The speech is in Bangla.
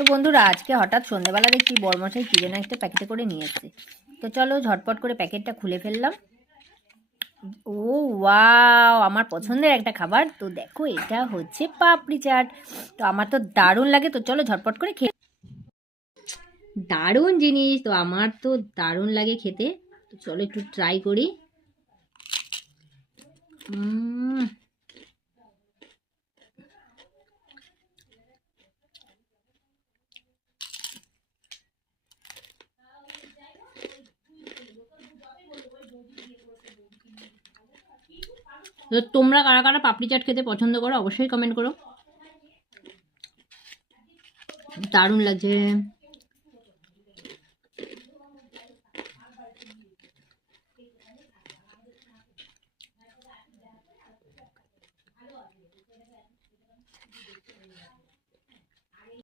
তো বন্ধুরা আজকে হঠাৎ সন্ধ্যেবেলা দেখছি বড়মশাই কি যেন একটা প্যাকেটে করে নিয়ে এসছে। তো চলো ঝটপট করে প্যাকেটটা খুলে ফেললাম। ও ওয়াও, আমার পছন্দের একটা খাবার। তো দেখো এটা হচ্ছে পাপড়ি চাট। তো আমার তো দারুণ লাগে। তো চলো ঝটপট করে খেয়ে, দারুণ জিনিস তো আমার তো দারুণ লাগে খেতে। তো চলো একটু ট্রাই করি। তো তোমরা কারা কারা পাপড়ি চাট খেতে পছন্দ করো অবশ্যই কমেন্ট করো। দারুণ লাগছে।